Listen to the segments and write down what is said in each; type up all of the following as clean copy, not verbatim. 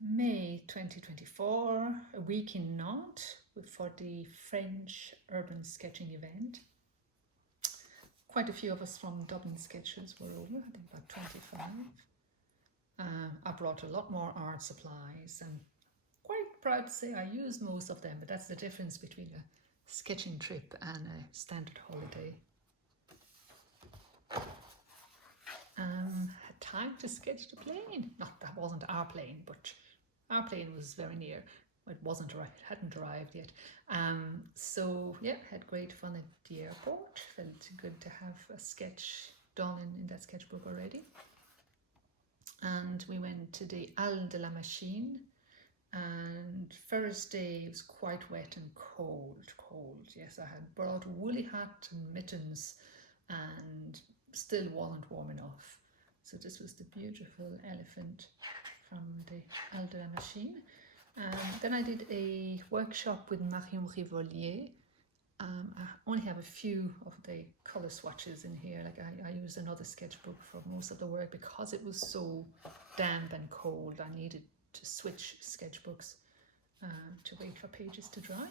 May 2024, a week in Nantes for the French urban sketching event. Quite a few of us from Dublin Sketches were over, I think about 25. I brought a lot more art supplies and quite proud to say I used most of them, but that's the difference between a sketching trip and a standard holiday. Had time to sketch the plane. Not that wasn't our plane, but our plane was very near. It wasn't arrived, it hadn't arrived yet. So yeah, had great fun at the airport. Felt good to have a sketch done in that sketchbook already. And we went to the Halles de la Machine. And first day it was quite wet and cold. Yes, I had brought a woolly hat and mittens and still wasn't warm enough. So this was the beautiful elephant from the Halles de la Machine. Then I did a workshop with Marie-Helene. I only have a few of the colour swatches in here. Like I used another sketchbook for most of the work because it was so damp and cold. I needed to switch sketchbooks to wait for pages to dry.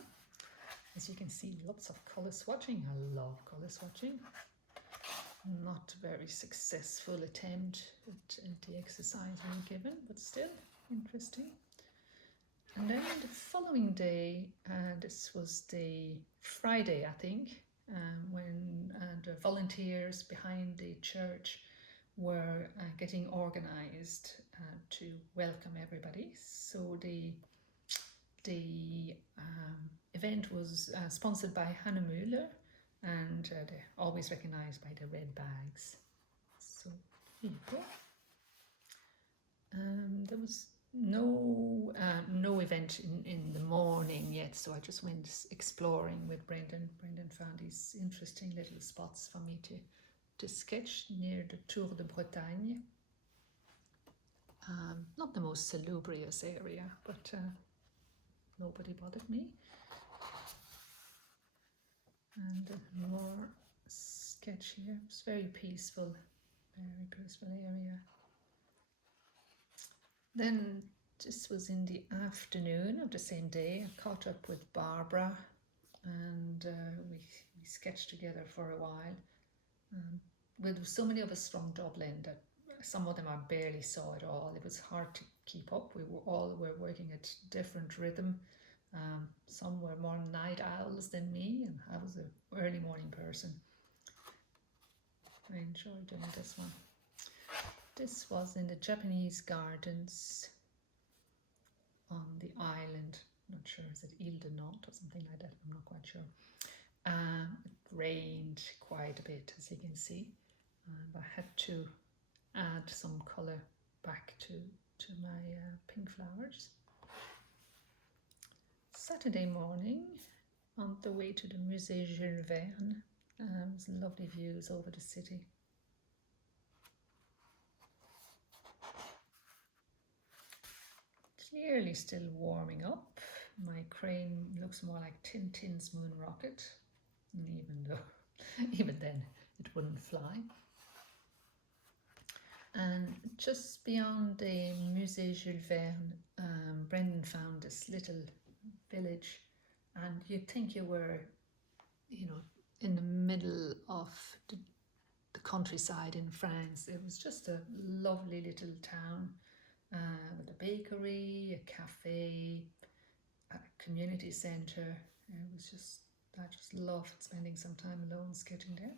As you can see, lots of colour swatching. I love colour swatching. Not very successful attempt at the exercise we were given, but still interesting. And then the following day, this was the Friday, I think, when the volunteers behind the church were getting organised to welcome everybody. So the event was sponsored by Hannah Müller, and they're always recognised by the red bags. So here you go. There was no event in the morning yet, so I just went exploring with Brendan. Brendan found these interesting little spots for me to sketch near the Tour de Bretagne. Not the most salubrious area, but nobody bothered me. And more sketch here. It's very peaceful area. Then this was in the afternoon of the same day. I caught up with Barbara and we sketched together for a while. With so many of us from Dublin that some of them I barely saw at all. It was hard to keep up. We were working at different rhythm. Some were more night owls than me, and I was an early morning person. I enjoyed doing this one. This was in the Japanese gardens on the island. Not sure, is it Ile de Nantes or something like that? I'm not quite sure. It rained quite a bit, as you can see. I had to add some colour back to my pink flowers. Saturday morning, on the way to the Musée Jules Verne. It was lovely views over the city. Clearly still warming up. My crane looks more like Tintin's moon rocket, even then it wouldn't fly. And just beyond the Musée Jules Verne, Brendan found this little village, and you'd think you were, in the middle of the countryside in France. It was just a lovely little town with a bakery, a cafe, a community centre. I just loved spending some time alone sketching there.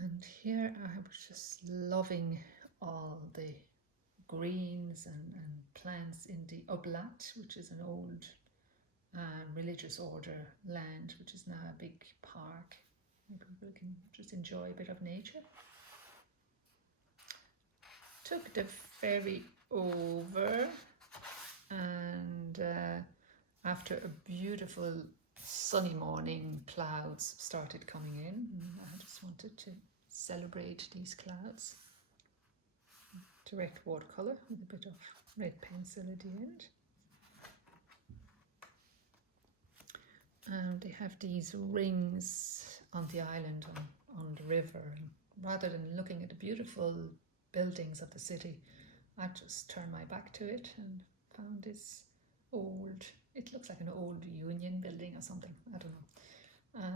And here I was just loving all the greens and plants in the Oblat, which is an old religious order land, which is now a big park. People can just enjoy a bit of nature. Took the ferry over, and after a beautiful sunny morning, clouds started coming in. I just wanted to celebrate these clouds. Direct watercolour with a bit of red pencil at the end. And they have these rings on the island on the river. And rather than looking at the beautiful buildings of the city. I just turned my back to it and found this old, it looks like an old Union building or something, I don't know.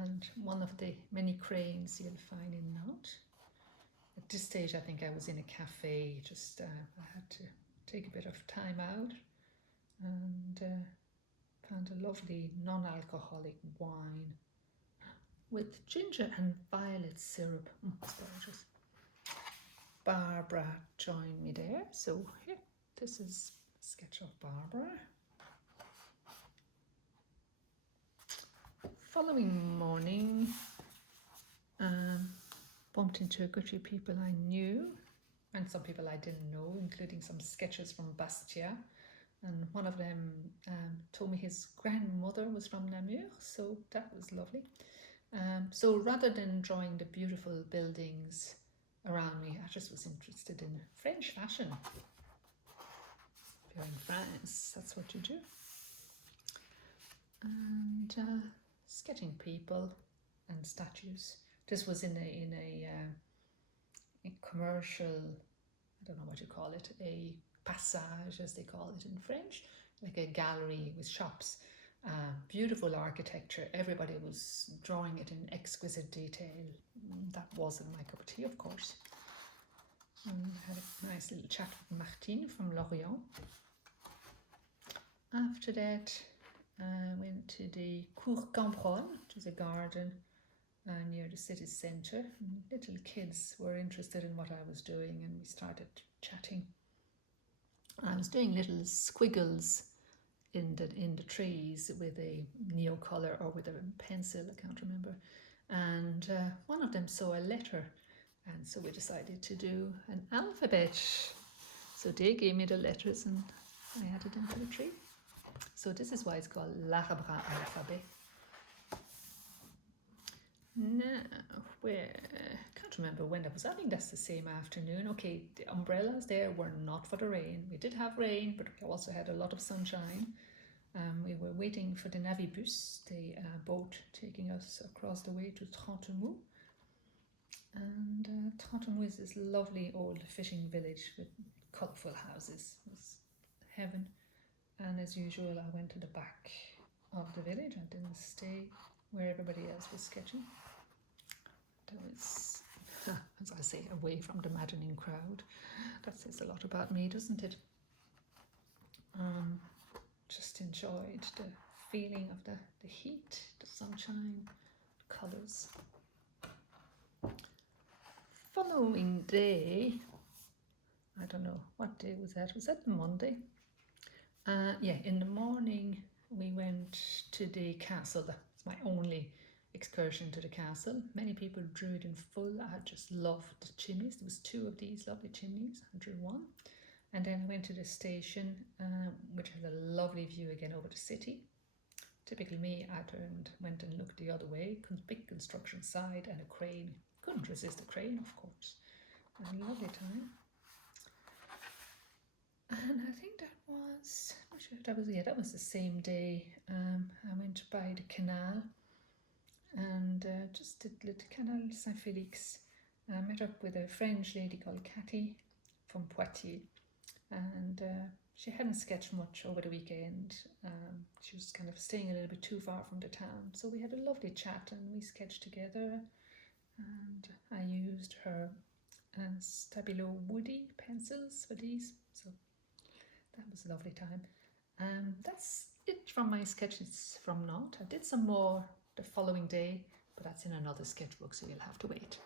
And one of the many cranes you'll find in Nantes. At this stage, I think I was in a cafe, just I had to take a bit of time out, and found a lovely non-alcoholic wine with ginger and violet syrup. It's gorgeous. Barbara joined me there, so here, this is a sketch of Barbara. Following morning, bumped into a good few people I knew and some people I didn't know, including some sketches from Bastia. And one of them told me his grandmother was from Namur, so that was lovely. So rather than drawing the beautiful buildings around me, I just was interested in French fashion. If you're in France, that's what you do. And sketching people and statues. This was in a commercial, I don't know what you call it, a passage as they call it in French, like a gallery with shops. Beautiful architecture, everybody was drawing it in exquisite detail. That wasn't my cup of tea, of course. And I had a nice little chat with Martine from Lorient. After that, I went to the Cour Cambronne, which is a garden near the city centre. Little kids were interested in what I was doing, and we started chatting. I was doing little squiggles in the trees with a neocolor or with a pencil, I can't remember. And one of them saw a letter, and so we decided to do an alphabet. So they gave me the letters and I added them to the tree. So this is why it's called l'arbre à alphabet. Now, can't remember when that was. I think that's the same afternoon. Okay, the umbrellas there were not for the rain. We did have rain, but we also had a lot of sunshine. We were waiting for the navibus, the boat taking us across the way to Trentemou. And Trentemou is this lovely old fishing village with colourful houses. It was heaven. And as usual, I went to the back of the village. I didn't stay where everybody else was sketching. That was, as I say, away from the maddening crowd. That says a lot about me, doesn't it? Just enjoyed the feeling of the heat, the sunshine, the colours. Following day, I don't know, what day was that? Was that the Monday? Yeah, in the morning we went to the castle. That's my only excursion to the castle. Many people drew it in full. I just loved the chimneys. There was 2 of these lovely chimneys. I drew one. And then I went to the station, which had a lovely view again over the city. Typically me, I went and looked the other way. Big construction site and a crane. Couldn't resist a crane, of course. A lovely time. And I think that was the same day. I went by the canal and just did the Canal Saint-Félix. I met up with a French lady called Cathy from Poitiers, and she hadn't sketched much over the weekend. She was kind of staying a little bit too far from the town, so we had a lovely chat and we sketched together, and I used her Stabilo Woody pencils for these, so that was a lovely time. That's it from my sketches from Nantes. I did some more the following day, but that's in another sketchbook, so you'll have to wait.